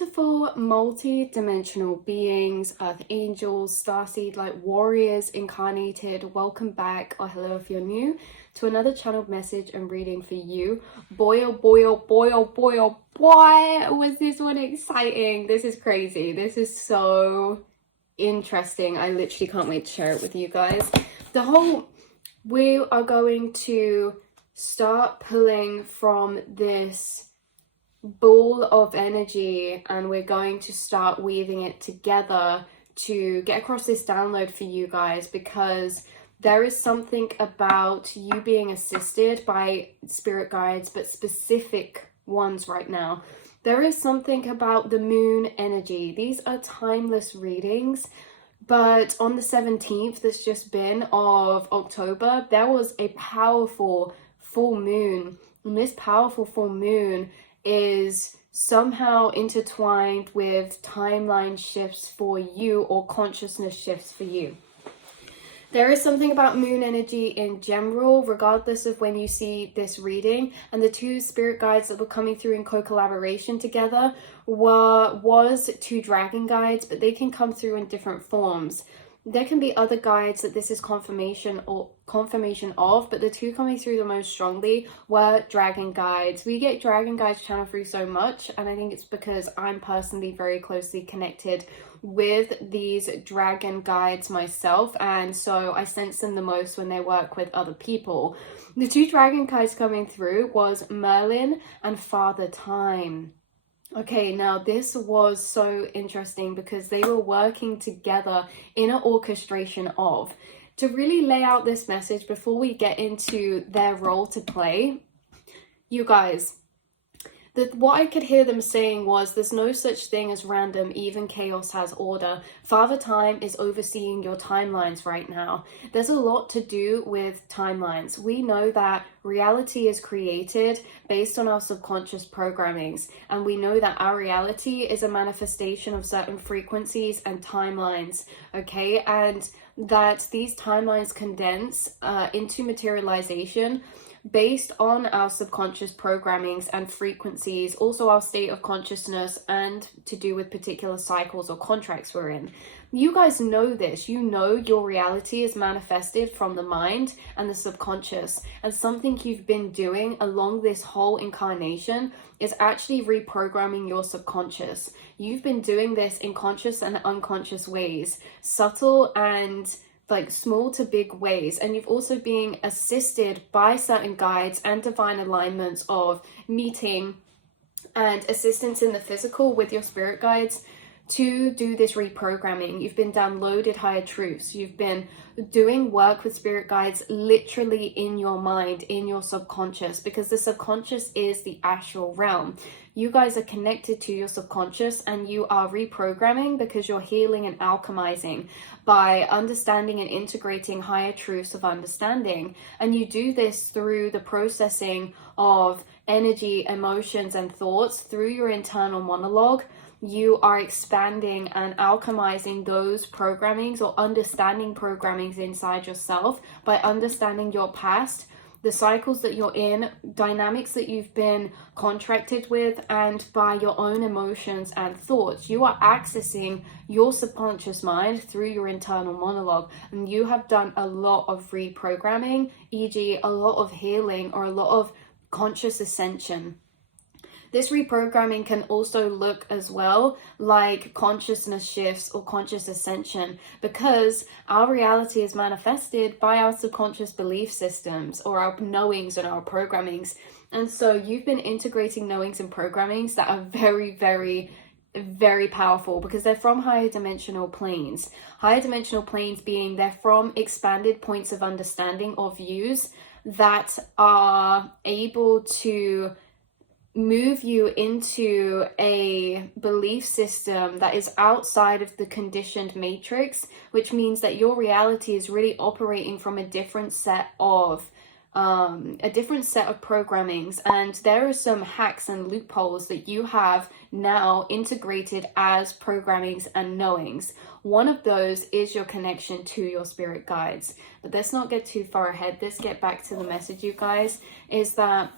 beautiful multi-dimensional beings, earth angels, starseed light warriors incarnated, welcome back, or hello if you're new, to another channeled message and reading for you. Boy oh boy oh boy oh boy oh boy, was this one exciting. This is crazy. This is so interesting. I literally can't wait to share it with you guys. We are going to start pulling from this ball of energy, and we're going to start weaving it together to get across this download for you guys, because there is something about you being assisted by spirit guides, but specific ones right now. There is something about the moon energy. These are timeless readings, but on the 17th that's just been of October, there was a powerful full moon, and this powerful full moon is somehow intertwined with timeline shifts for you, or consciousness shifts for you. There is something about moon energy in general, regardless of when you see this reading, and the two spirit guides that were coming through in co-collaboration together was two dragon guides, but they can come through in different forms. There can be other guides that this is confirmation of, but the two coming through the most strongly were dragon guides. We get dragon guides channeled through so much, and I think it's because I'm personally very closely connected with these dragon guides myself, and so I sense them the most when they work with other people. The two dragon guides coming through was Merlin and Father Time. Okay, now this was so interesting because they were working together in an orchestration of, to really lay out this message before we get into their role to play. You guys, what I could hear them saying was, there's no such thing as random, even chaos has order. Father Time is overseeing your timelines right now. There's a lot to do with timelines. We know that reality is created based on our subconscious programmings, and we know that our reality is a manifestation of certain frequencies and timelines, okay? And that these timelines condense into materialization based on our subconscious programmings and frequencies, also our state of consciousness, and to do with particular cycles or contracts we're in. You guys know this. You know your reality is manifested from the mind and the subconscious, and something you've been doing along this whole incarnation is actually reprogramming your subconscious. You've been doing this in conscious and unconscious ways, subtle and like small to big ways, and you've also been assisted by certain guides and divine alignments of meeting and assistance in the physical with your spirit guides to do this reprogramming. You've been downloaded higher truths. You've been doing work with spirit guides literally in your mind, in your subconscious, because the subconscious is the astral realm. You guys are connected to your subconscious, and you are reprogramming because you're healing and alchemizing by understanding and integrating higher truths of understanding. And you do this through the processing of energy, emotions, and thoughts through your internal monologue. You are expanding and alchemizing those programmings, or understanding programmings inside yourself, by understanding your past, the cycles that you're in, dynamics that you've been contracted with, and by your own emotions and thoughts. You are accessing your subconscious mind through your internal monologue, and you have done a lot of reprogramming, e.g. a lot of healing or a lot of conscious ascension. This reprogramming can also look as well like consciousness shifts or conscious ascension, because our reality is manifested by our subconscious belief systems, or our knowings and our programmings. And so you've been integrating knowings and programmings that are very, very, very powerful, because they're from higher dimensional planes. Higher dimensional planes being they're from expanded points of understanding or views that are able to move you into a belief system that is outside of the conditioned matrix, which means that your reality is really operating from a different set of programmings. And there are some hacks and loopholes that you have now integrated as programmings and knowings. One of those is your connection to your spirit guides. But let's not get too far ahead. Let's get back to the message, you guys, is that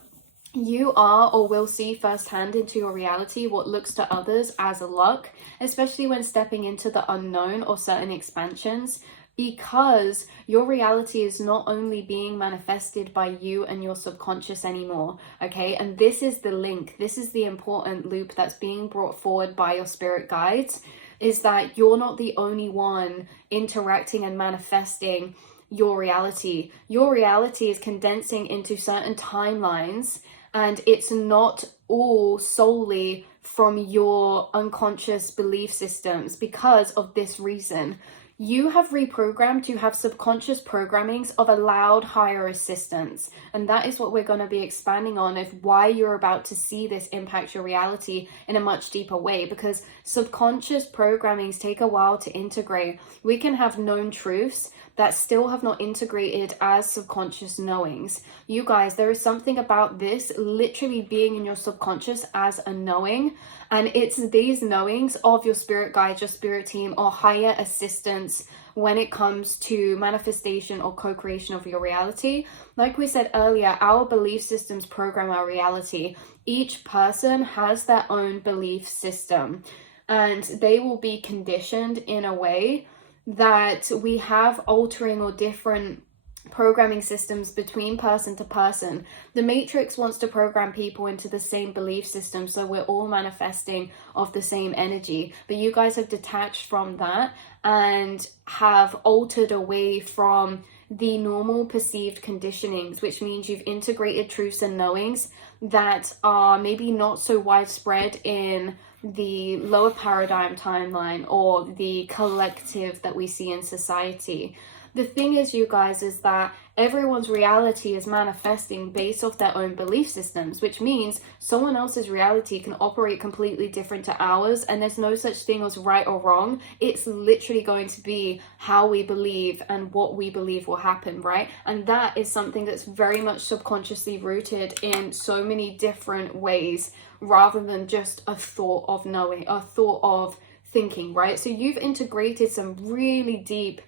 you are or will see firsthand into your reality what looks to others as a luck, especially when stepping into the unknown or certain expansions, because your reality is not only being manifested by you and your subconscious anymore, okay? And this is the link, this is the important loop that's being brought forward by your spirit guides, is that you're not the only one interacting and manifesting your reality. Your reality is condensing into certain timelines, and it's not all solely from your unconscious belief systems because of this reason. You have reprogrammed, you have subconscious programmings of allowed higher assistance. And that is what we're going to be expanding on, of why you're about to see this impact your reality in a much deeper way, because subconscious programmings take a while to integrate. We can have known truths that still have not integrated as subconscious knowings. You guys, there is something about this literally being in your subconscious as a knowing, and it's these knowings of your spirit guide, your spirit team, or higher assistance when it comes to manifestation or co-creation of your reality. Like we said earlier, our belief systems program our reality. Each person has their own belief system, and they will be conditioned in a way that we have altering or different programming systems between person to person. The Matrix wants to program people into the same belief system, so we're all manifesting of the same energy. But you guys have detached from that and have altered away from the normal perceived conditionings, which means you've integrated truths and knowings that are maybe not so widespread in the lower paradigm timeline or the collective that we see in society. The thing is, you guys, is that everyone's reality is manifesting based off their own belief systems, which means someone else's reality can operate completely different to ours, and there's no such thing as right or wrong. It's literally going to be how we believe and what we believe will happen, right? And that is something that's very much subconsciously rooted in so many different ways, rather than just a thought of knowing, a thought of thinking, right? So you've integrated some really deep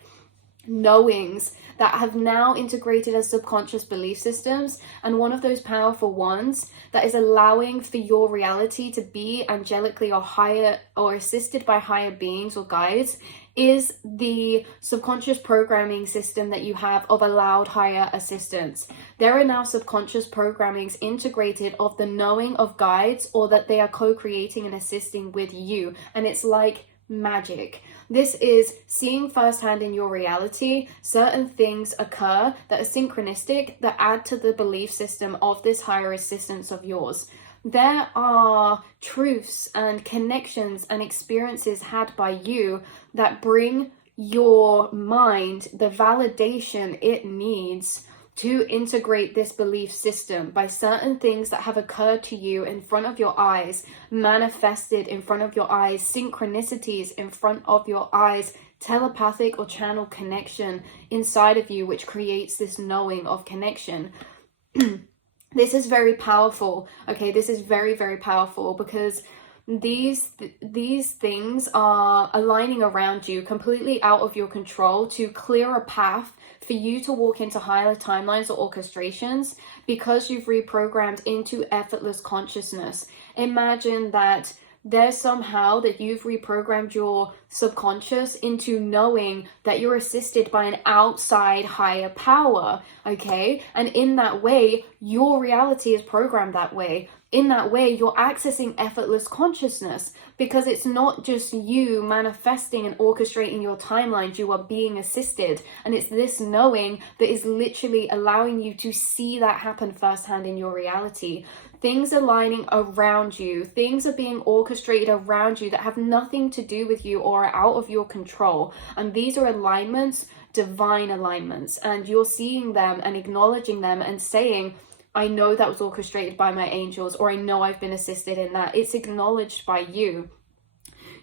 knowings that have now integrated as subconscious belief systems, and one of those powerful ones that is allowing for your reality to be angelically or higher or assisted by higher beings or guides is the subconscious programming system that you have of allowed higher assistance. There are now subconscious programmings integrated of the knowing of guides, or that they are co-creating and assisting with you, and it's like magic. This is seeing firsthand in your reality certain things occur that are synchronistic, that add to the belief system of this higher assistance of yours. There are truths and connections and experiences had by you that bring your mind the validation it needs to integrate this belief system by certain things that have occurred to you in front of your eyes, manifested in front of your eyes, synchronicities in front of your eyes, telepathic or channel connection inside of you, which creates this knowing of connection. This is very powerful, okay? This is very, very powerful, because these things are aligning around you, completely out of your control, to clear a path for you to walk into higher timelines or orchestrations, because you've reprogrammed into effortless consciousness. Imagine that there's somehow that you've reprogrammed your subconscious into knowing that you're assisted by an outside higher power, okay? And in that way, your reality is programmed that way. In that way, you're accessing effortless consciousness, because it's not just you manifesting and orchestrating your timelines, you are being assisted. And it's this knowing that is literally allowing you to see that happen firsthand in your reality. Things are lining around you, things are being orchestrated around you that have nothing to do with you or are out of your control. And these are alignments, divine alignments, and you're seeing them and acknowledging them and saying, I know that was orchestrated by my angels, or I know I've been assisted in that. It's acknowledged by you.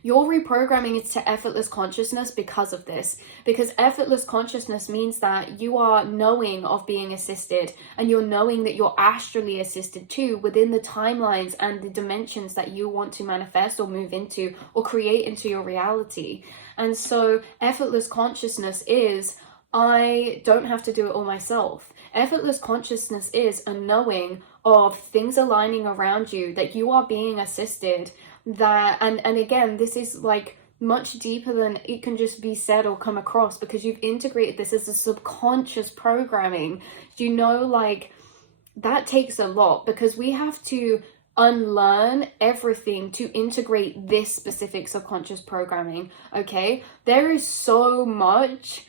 You're reprogramming it to effortless consciousness because of this. Because effortless consciousness means that you are knowing of being assisted, and you're knowing that you're astrally assisted too, within the timelines and the dimensions that you want to manifest or move into or create into your reality. And so effortless consciousness is, I don't have to do it all myself. Effortless consciousness is a knowing of things aligning around you, that you are being assisted, that, and again, this is like much deeper than it can just be said or come across, because you've integrated this as a subconscious programming. You know, like, that takes a lot, because we have to unlearn everything to integrate this specific subconscious programming. Okay, there is so much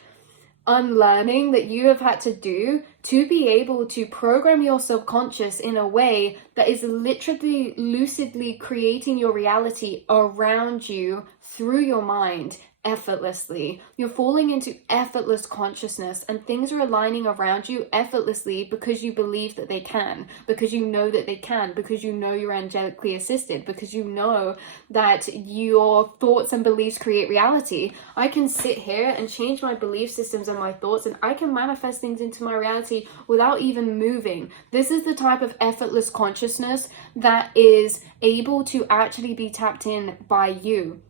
unlearning that you have had to do to be able to program your subconscious in a way that is literally lucidly creating your reality around you through your mind effortlessly. You're falling into effortless consciousness, and things are aligning around you effortlessly because you believe that they can, because you know that they can, because you know you're angelically assisted, because you know that your thoughts and beliefs create reality. I can sit here and change my belief systems and my thoughts, and I can manifest things into my reality without even moving. This is the type of effortless consciousness that is able to actually be tapped in by you.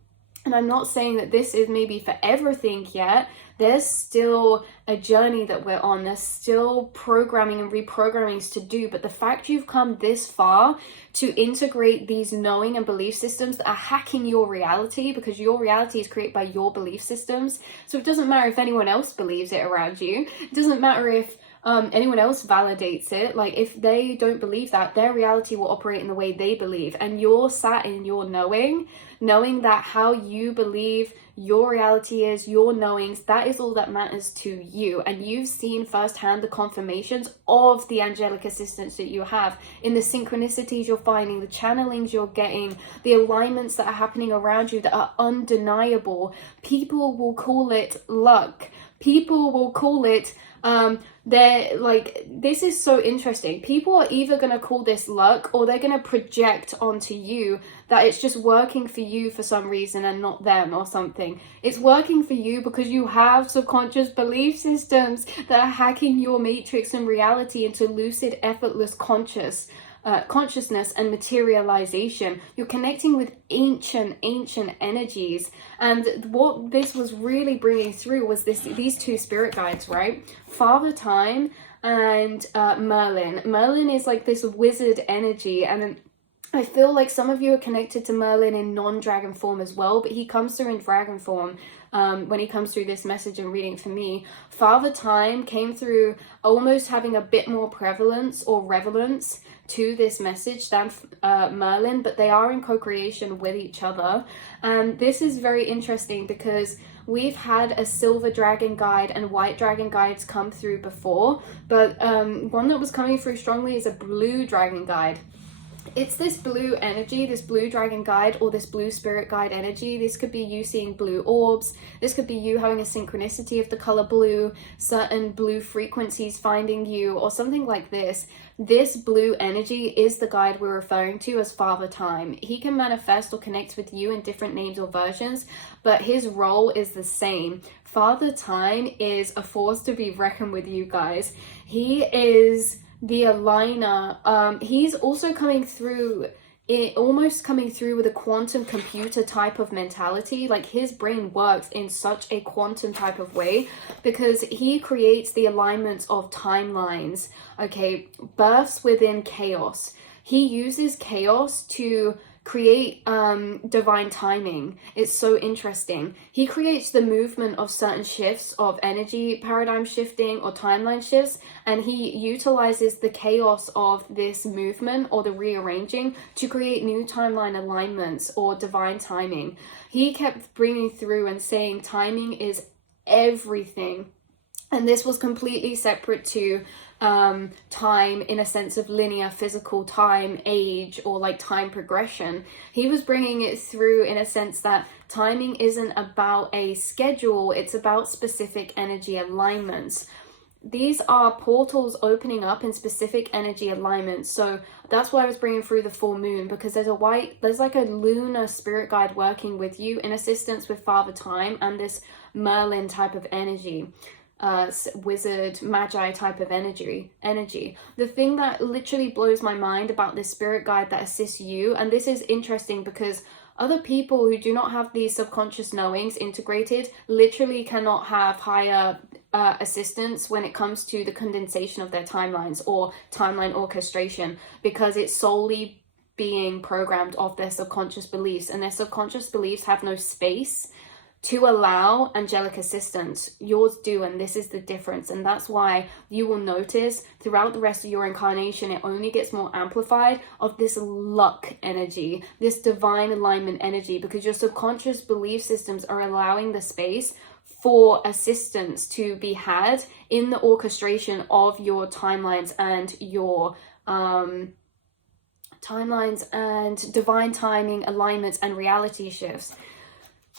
And I'm not saying that this is maybe for everything yet. There's still a journey that we're on. There's still programming and reprogrammings to do. But the fact you've come this far to integrate these knowing and belief systems that are hacking your reality, because your reality is created by your belief systems. So it doesn't matter if anyone else believes it around you. It doesn't matter if anyone else validates it. Like, if they don't believe that, their reality will operate in the way they believe. And you're sat in your knowing that how you believe your reality is, your knowings, that is all that matters to you. And you've seen firsthand the confirmations of the angelic assistance that you have in the synchronicities you're finding, the channelings you're getting, the alignments that are happening around you that are undeniable. People will call it luck. People will call it they're like, this is so interesting. People are either going to call this luck, or they're going to project onto you that it's just working for you for some reason and not them or something. It's working for you because you have subconscious belief systems that are hacking your matrix and reality into lucid, effortless consciousness and materialization. You're connecting with ancient energies. And what this was really bringing through was these two spirit guides, right? Father Time and Merlin. Merlin is like this wizard energy, and I feel like some of you are connected to Merlin in non-dragon form as well, but he comes through in dragon form when he comes through this message and reading for me. Father Time came through almost having a bit more prevalence or relevance to this message than Merlin, but they are in co-creation with each other. And this is very interesting because we've had a silver dragon guide and white dragon guides come through before, but one that was coming through strongly is a blue dragon guide. It's this blue energy, this blue dragon guide, or this blue spirit guide energy. This could be you seeing blue orbs. This could be you having a synchronicity of the color blue, certain blue frequencies finding you, or something like this. This blue energy is the guide we're referring to as Father Time. He can manifest or connect with you in different names or versions, but his role is the same. Father Time is a force to be reckoned with, you guys. He is the aligner. He's also coming through, almost coming through with a quantum computer type of mentality. Like, his brain works in such a quantum type of way because he creates the alignments of timelines, okay, births within chaos. He uses chaos to create divine timing. It's so interesting. He creates the movement of certain shifts of energy, paradigm shifting or timeline shifts, and he utilizes the chaos of this movement or the rearranging to create new timeline alignments or divine timing. He kept bringing through and saying timing is everything. And this was completely separate to time in a sense of linear physical time, age, or like time progression. He was bringing it through in a sense that timing isn't about a schedule, it's about specific energy alignments. These are portals opening up in specific energy alignments. So that's why I was bringing through the full moon, because there's like a lunar spirit guide working with you in assistance with Father Time and this Merlin type of energy. Wizard, magi type of energy. The thing that literally blows my mind about this spirit guide that assists you, and this is interesting because Other people who do not have these subconscious knowings integrated literally cannot have higher assistance when it comes to the condensation of their timelines or timeline orchestration, because it's solely being programmed off their subconscious beliefs, and their subconscious beliefs have no space to allow angelic assistance. Yours do, and this is the difference. And that's why you will notice throughout the rest of your incarnation, it only gets more amplified of this luck energy, this divine alignment energy, because your subconscious belief systems are allowing the space for assistance to be had in the orchestration of your timelines and your timelines and divine timing alignments and reality shifts.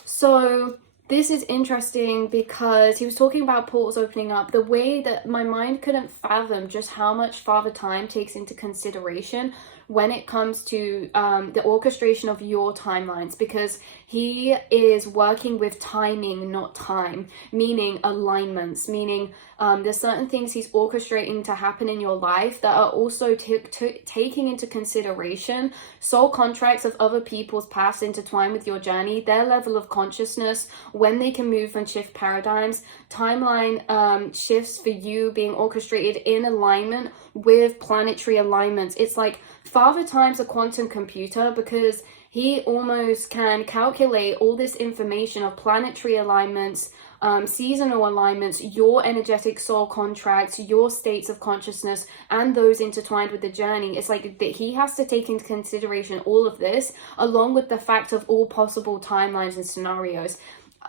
So this is interesting because he was talking about portals opening up, the way that my mind couldn't fathom just how much Father Time takes into consideration when it comes to the orchestration of your timelines, because he is working with timing, not time, meaning alignments, meaning there's certain things he's orchestrating to happen in your life that are also taking into consideration soul contracts of other people's paths intertwined with your journey, their level of consciousness, when they can move and shift paradigms, timeline shifts for you being orchestrated in alignment with planetary alignments. It's like Father Time's a quantum computer, because he almost can calculate all this information of planetary alignments, seasonal alignments, your energetic soul contracts, your states of consciousness, and those intertwined with the journey. It's like that he has to take into consideration all of this, along with the fact of all possible timelines and scenarios.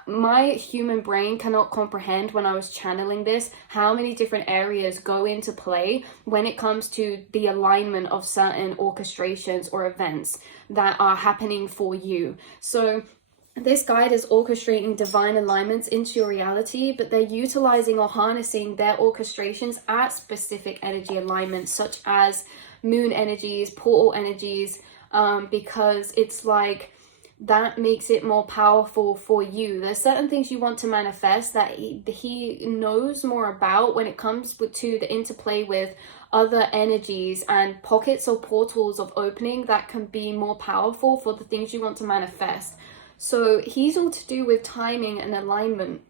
My human brain cannot comprehend, when I was channeling this, how many different areas go into play when it comes to the alignment of certain orchestrations or events that are happening for you. So this guide is orchestrating divine alignments into your reality, but they're utilizing or harnessing their orchestrations at specific energy alignments, such as moon energies, portal energies, because it's like that makes it more powerful for you. There's certain things you want to manifest that he knows more about when it comes to the interplay with other energies and pockets or portals of opening that can be more powerful for the things you want to manifest. So he's all to do with timing and alignment,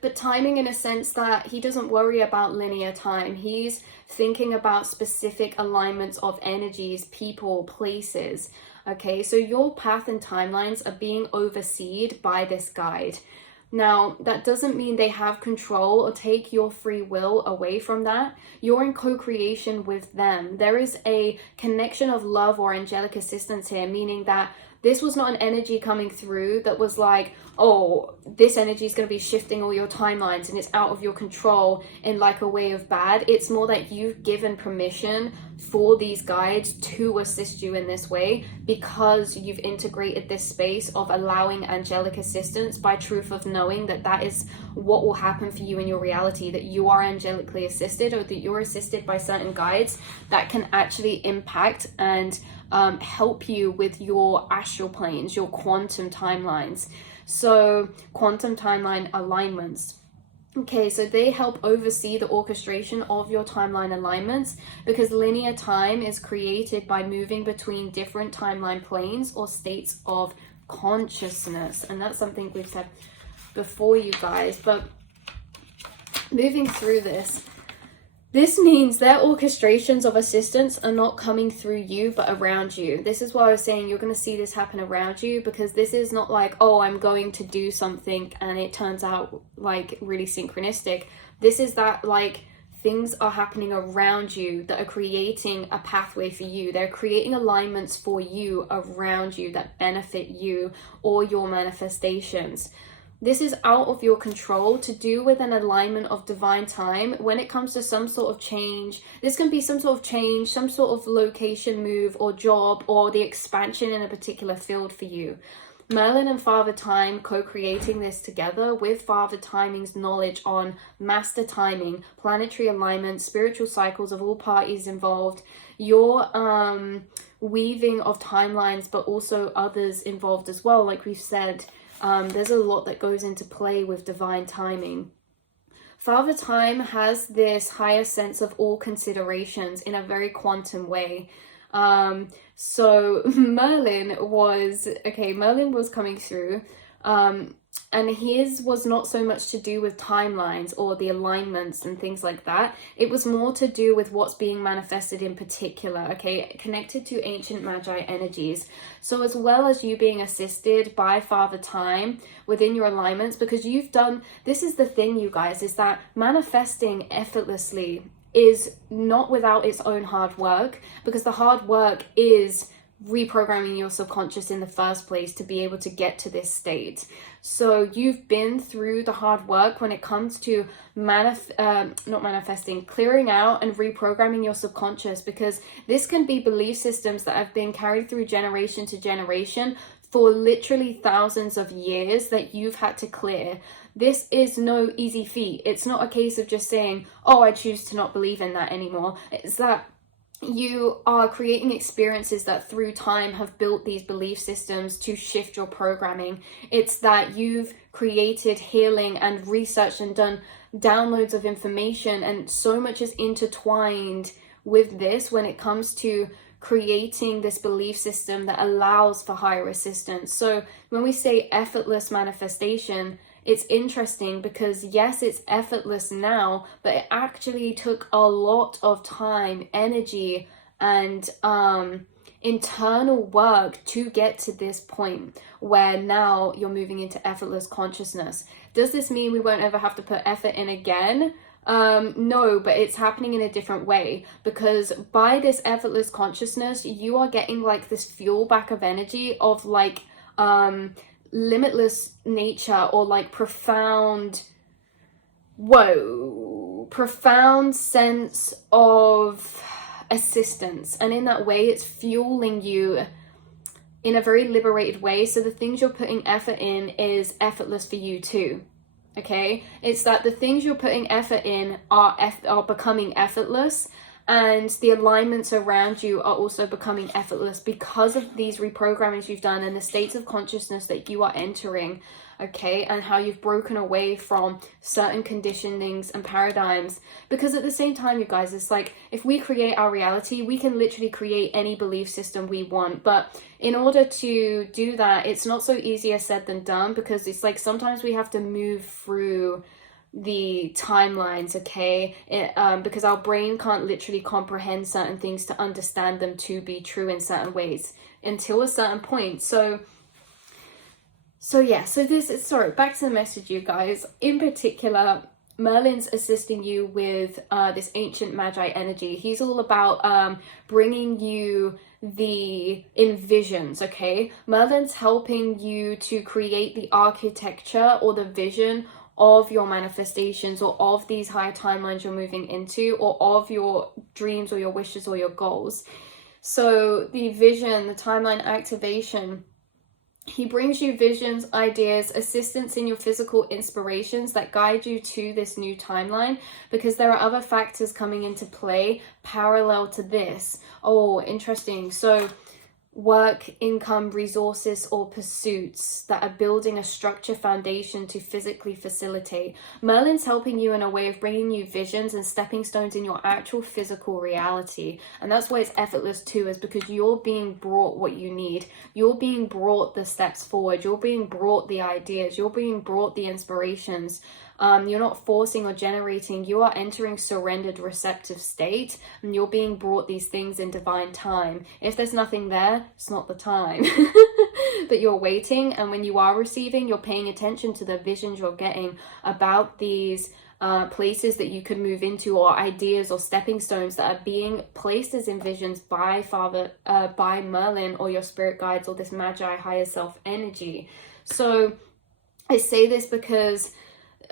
but timing in a sense that he doesn't worry about linear time. He's thinking about specific alignments of energies, people, places. Okay, so your path and timelines are being overseen by this guide. Now, that doesn't mean they have control or take your free will away from that. You're in co-creation with them. There is a connection of love or angelic assistance here, meaning that this was not an energy coming through that was like, oh, this energy is going to be shifting all your timelines and it's out of your control in like a way of bad. It's more that you've given permission for these guides to assist you in this way, because you've integrated this space of allowing angelic assistance by truth of knowing that that is what will happen for you in your reality, that you are angelically assisted, or that you're assisted by certain guides that can actually impact and help you with your astral planes, your quantum timelines. So quantum timeline alignments. Okay, so they help oversee the orchestration of your timeline alignments, because linear time is created by moving between different timeline planes or states of consciousness. And that's something we've said before, you guys. But moving through this means their orchestrations of assistance are not coming through you, but around you. This is why I was saying you're going to see this happen around you, because this is not like, oh, I'm going to do something and it turns out like really synchronistic. This is that like things are happening around you that are creating a pathway for you. They're creating alignments for you around you that benefit you or your manifestations. This is out of your control, to do with an alignment of divine time when it comes to some sort of change. This can be some sort of change, some sort of location move or job, or the expansion in a particular field for you. Merlin and Father Time co-creating this together with Father Timing's knowledge on master timing, planetary alignment, spiritual cycles of all parties involved, your weaving of timelines, but also others involved as well, like we've said. There's a lot that goes into play with divine timing. Father Time has this higher sense of all considerations in a very quantum way. So Merlin was coming through, and his was not so much to do with timelines or the alignments and things like that. It was more to do with what's being manifested in particular, okay, connected to ancient magi energies. So as well as you being assisted by Father Time within your alignments, because you've done, this is the thing, you guys, is that manifesting effortlessly is not without its own hard work, because the hard work is reprogramming your subconscious in the first place to be able to get to this state. So you've been through the hard work when it comes to clearing out and reprogramming your subconscious, because this can be belief systems that have been carried through generation to generation for literally thousands of years that you've had to clear. This is no easy feat. It's not a case of just saying, oh, I choose to not believe in that anymore. It's that you are creating experiences that through time have built these belief systems to shift your programming. It's that you've created healing and researched and done downloads of information, and so much is intertwined with this when it comes to creating this belief system that allows for higher assistance. So when we say effortless manifestation, it's interesting because yes, it's effortless now, but it actually took a lot of time, energy, and internal work to get to this point where now you're moving into effortless consciousness. Does this mean we won't ever have to put effort in again? No, but it's happening in a different way, because by this effortless consciousness, you are getting like this fuel back of energy of like limitless nature, or like profound sense of assistance. And in that way, it's fueling you in a very liberated way. So the things you're putting effort in is effortless for you too. Okay, it's that the things you're putting effort in are becoming effortless, and the alignments around you are also becoming effortless because of these reprogrammings you've done and the states of consciousness that you are entering, okay, and how you've broken away from certain conditionings and paradigms. Because at the same time, you guys, it's like if we create our reality, we can literally create any belief system we want. But in order to do that, it's not so easier said than done, because it's like sometimes we have to move through the timelines, okay, because our brain can't literally comprehend certain things to understand them to be true in certain ways until a certain point. So this is, sorry, back to the message, you guys. In particular, Merlin's assisting you with this ancient magi energy. He's all about bringing you the visions, okay? Merlin's helping you to create the architecture or the vision of your manifestations, or of these higher timelines you're moving into, or of your dreams or your wishes or your goals. So the vision, the timeline activation, he brings you visions, ideas, assistance in your physical inspirations that guide you to this new timeline, because there are other factors coming into play parallel to this. Oh, interesting. So work, income, resources, or pursuits that are building a structure foundation to physically facilitate. Merlin's helping you in a way of bringing you visions and stepping stones in your actual physical reality. And that's why it's effortless too, is because you're being brought what you need. You're being brought the steps forward. You're being brought the ideas. You're being brought the inspirations. You're not forcing or generating. You are entering surrendered receptive state, and you're being brought these things in divine time. If there's nothing there, it's not the time. But you're waiting, and when you are receiving, you're paying attention to the visions you're getting about these places that you could move into, or ideas or stepping stones that are being placed as in visions by by Merlin, or your spirit guides, or this magi higher self energy. So I say this because,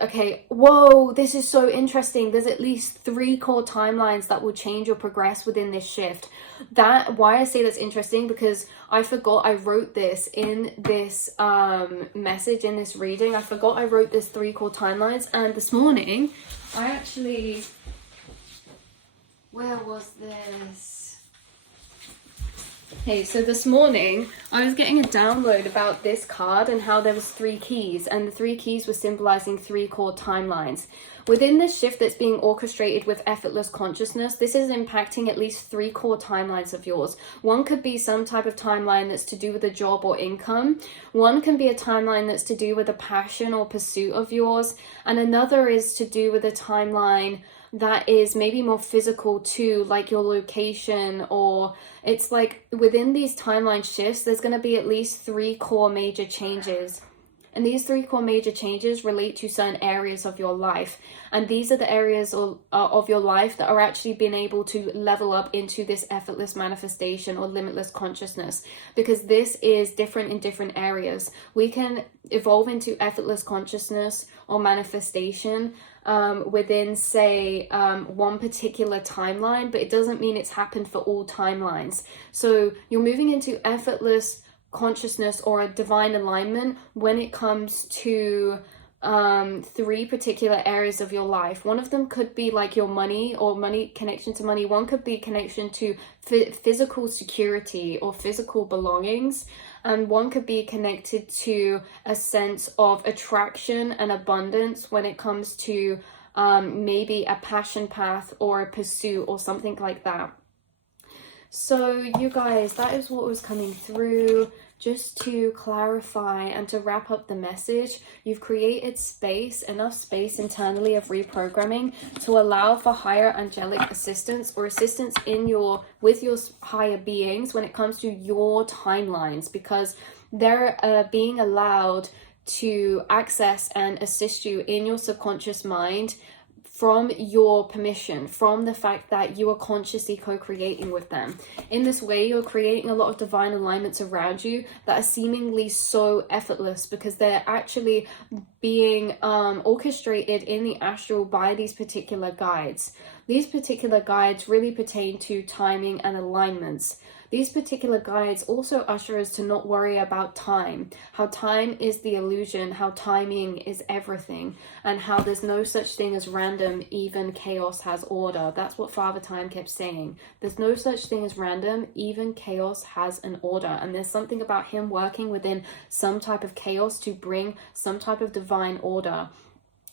okay, whoa, this is so interesting. There's at least 3 core timelines that will change or progress within this shift. Why I say that's interesting, because I forgot I wrote this in this message, in this reading. I forgot I wrote this 3 core timelines, and this morning I actually, where was this? Hey, so this morning I was getting a download about this card and how there was 3 keys, and the 3 keys were symbolizing 3 core timelines. Within this shift that's being orchestrated with effortless consciousness, this is impacting at least 3 core timelines of yours. One could be some type of timeline that's to do with a job or income. One can be a timeline that's to do with a passion or pursuit of yours. And another is to do with a timeline that is maybe more physical too, like your location, or it's like within these timeline shifts, there's going to be at least 3 core major changes. And these 3 core major changes relate to certain areas of your life. And these are the areas of your life that are actually being able to level up into this effortless manifestation or limitless consciousness. Because this is different in different areas. We can evolve into effortless consciousness or manifestation within, say, one particular timeline, but it doesn't mean it's happened for all timelines. So you're moving into effortless consciousness or a divine alignment when it comes to 3 particular areas of your life. One of them could be like your money or money connection to money. One could be connection to physical security or physical belongings. And one could be connected to a sense of attraction and abundance when it comes to maybe a passion path or a pursuit or something like that. So you guys, that is what was coming through. Just to clarify and to wrap up the message, you've created enough space internally of reprogramming to allow for higher angelic assistance or assistance with your higher beings when it comes to your timelines, because they're being allowed to access and assist you in your subconscious mind from your permission, from the fact that you are consciously co-creating with them. In this way, you're creating a lot of divine alignments around you that are seemingly so effortless because they're actually being orchestrated in the astral by these particular guides. These particular guides really pertain to timing and alignments. These particular guides also usher us to not worry about time, how time is the illusion, how timing is everything, and how there's no such thing as random, even chaos has order. That's what Father Time kept saying. There's no such thing as random, even chaos has an order. And there's something about him working within some type of chaos to bring some type of divine order.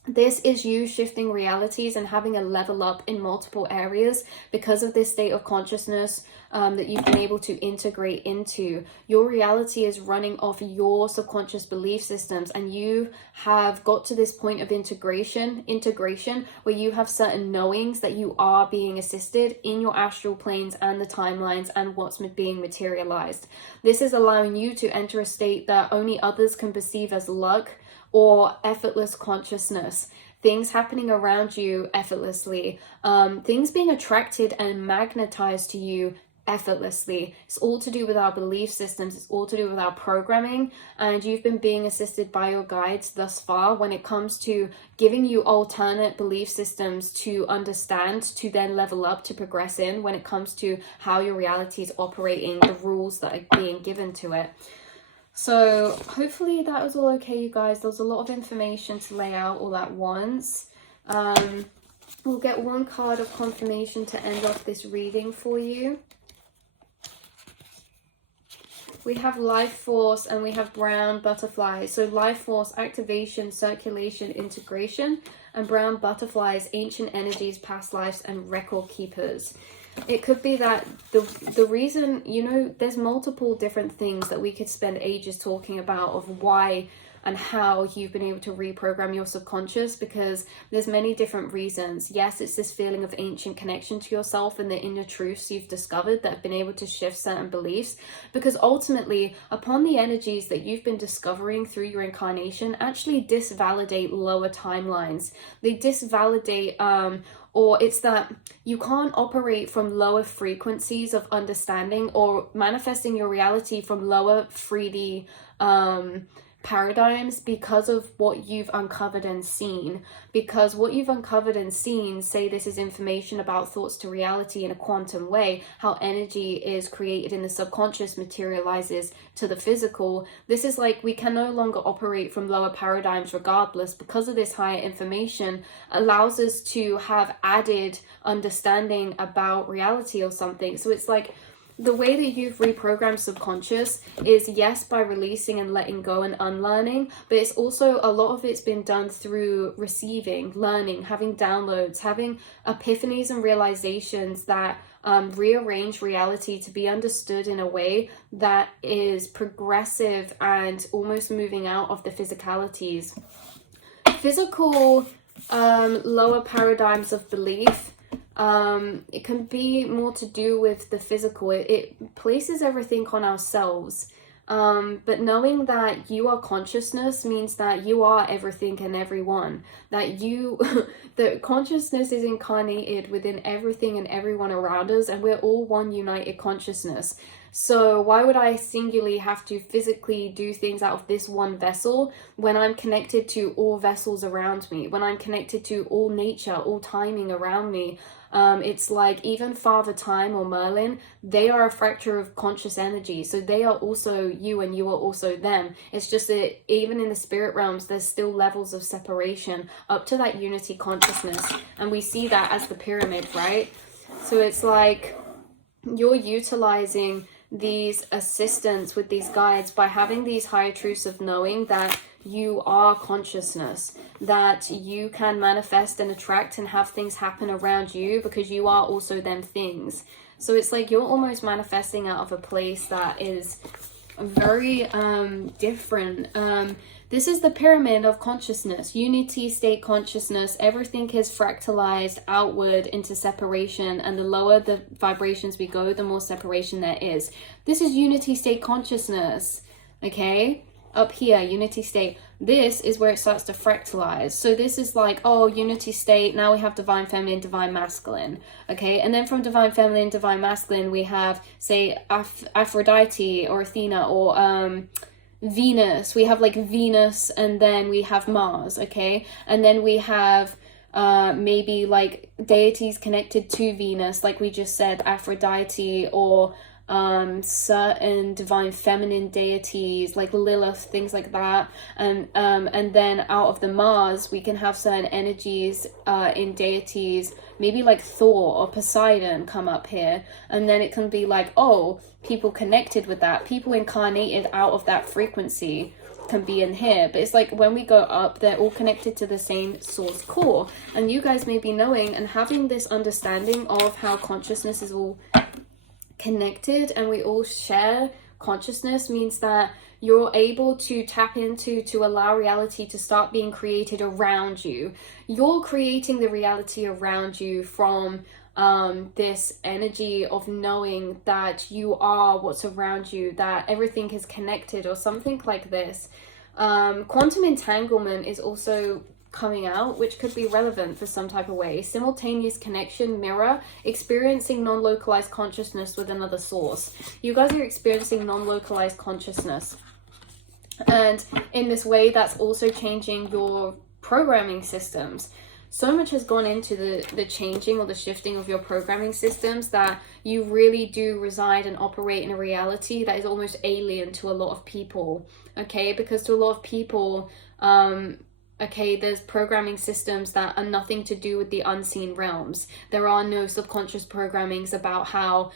This is you shifting realities and having a level up in multiple areas because of this state of consciousness that you've been able to integrate into. Your reality is running off your subconscious belief systems, and you have got to this point of integration where you have certain knowings that you are being assisted in your astral planes and the timelines and what's being materialized. This is allowing you to enter a state that only others can perceive as luck or effortless consciousness, things happening around you effortlessly, things being attracted and magnetized to you effortlessly. It's all to do with our belief systems, it's all to do with our programming, and you've been being assisted by your guides thus far when it comes to giving you alternate belief systems to understand, to then level up, to progress in when it comes to how your reality is operating, the rules that are being given to it. So hopefully that was all okay, you guys. There was a lot of information to lay out all at once. We'll get one card of confirmation to end off this reading for you. We have life force and we have brown butterflies. So life force, activation, circulation, integration, and brown butterflies, ancient energies, past lives, and record keepers. It could be that the reason, there's multiple different things that we could spend ages talking about of why and how you've been able to reprogram your subconscious, because there's many different reasons. Yes, it's this feeling of ancient connection to yourself and the inner truths you've discovered that have been able to shift certain beliefs, because ultimately, upon the energies that you've been discovering through your incarnation actually disvalidate lower timelines. They disvalidate or it's that you can't operate from lower frequencies of understanding or manifesting your reality from lower 3D paradigms because of what you've uncovered and seen. Because what you've uncovered and seen, say this is information about thoughts to reality in a quantum way, how energy is created in the subconscious materializes to the physical. This is like we can no longer operate from lower paradigms regardless, because of this higher information allows us to have added understanding about reality or something. So it's like the way that you've reprogrammed subconscious is, yes, by releasing and letting go and unlearning, but it's also, a lot of it's been done through receiving, learning, having downloads, having epiphanies and realizations that rearrange reality to be understood in a way that is progressive and almost moving out of the physicalities. Physical lower paradigms of belief, it can be more to do with the physical. It places everything on ourselves. But knowing that you are consciousness means that you are everything and everyone. That that consciousness is incarnated within everything and everyone around us, and we're all one united consciousness. So why would I singularly have to physically do things out of this one vessel when I'm connected to all vessels around me, when I'm connected to all nature, all timing around me? It's like even Father Time or Merlin, they are a fracture of conscious energy. So they are also you and you are also them. It's just that even in the spirit realms, there's still levels of separation up to that unity consciousness. And we see that as the pyramid, right? So it's like you're utilizing these assistants with these guides by having these higher truths of knowing that you are consciousness, that you can manifest and attract and have things happen around you because you are also them things. So it's like you're almost manifesting out of a place that is very different. This is the pyramid of consciousness, unity state consciousness. Everything is fractalized outward into separation, and the lower the vibrations we go, the more separation there is. This is unity state consciousness, okay? Up here, unity state. This is where it starts to fractalize. So this is like, oh, unity state, now we have divine feminine, divine masculine, okay? And then from divine feminine, divine masculine, we have, say, Aphrodite or Athena or Venus. We have like Venus, and then we have Mars, okay? And then we have maybe like deities connected to Venus, like we just said, Aphrodite, or certain divine feminine deities like Lilith, things like that. And then out of the Mars we can have certain energies in deities, maybe like Thor or Poseidon come up here, and then it can be like, oh, people connected with that, people incarnated out of that frequency can be in here. But it's like when we go up, they're all connected to the same source core, and you guys may be knowing and having this understanding of how consciousness is all connected and we all share consciousness means that you're able to tap into, to allow reality to start being created around you. You're creating the reality around you from this energy of knowing that you are what's around you, that everything is connected or something like this. Quantum entanglement is also coming out, which could be relevant for some type of way. Simultaneous connection, mirror, experiencing non-localized consciousness with another source. You guys are experiencing non-localized consciousness, and in this way that's also changing your programming systems. So much has gone into the changing or the shifting of your programming systems that you really do reside and operate in a reality that is almost alien to a lot of people, okay? Because to a lot of people, okay, there's programming systems that are nothing to do with the unseen realms. There are no subconscious programmings about how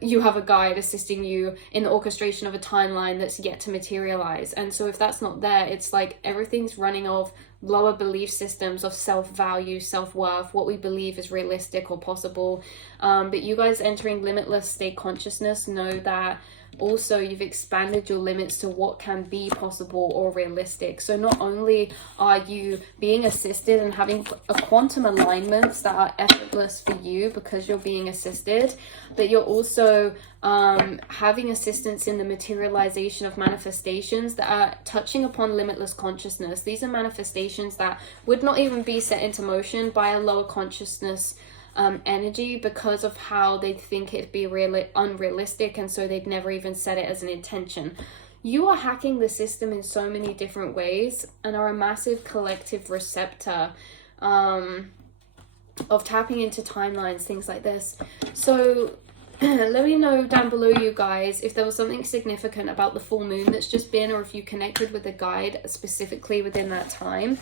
you have a guide assisting you in the orchestration of a timeline that's yet to materialize. And so if that's not there, it's like everything's running off lower belief systems of self-value, self-worth, what we believe is realistic or possible. But you guys entering limitless state consciousness know that also you've expanded your limits to what can be possible or realistic. So not only are you being assisted and having a quantum alignments that are effortless for you because you're being assisted, but you're also having assistance in the materialization of manifestations that are touching upon limitless consciousness. These are manifestations that would not even be set into motion by a lower consciousness energy because of how they think it'd be really unrealistic, and so they'd never even set it as an intention. You are hacking the system in so many different ways and are a massive collective receptor of tapping into timelines, things like this. So let me know down below, you guys, if there was something significant about the full moon that's just been, or if you connected with a guide specifically within that time.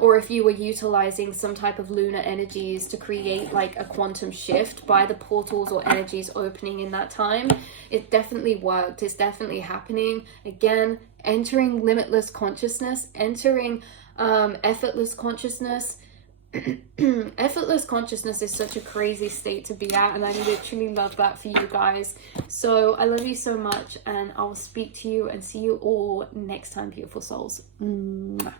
or if you were utilizing some type of lunar energies to create like a quantum shift by the portals or energies opening in that time, it definitely worked. It's definitely happening. Again, entering limitless consciousness, entering effortless consciousness. Effortless consciousness is such a crazy state to be at, and I literally love that for you guys. So I love you so much, and I will speak to you and see you all next time, beautiful souls. Mwah.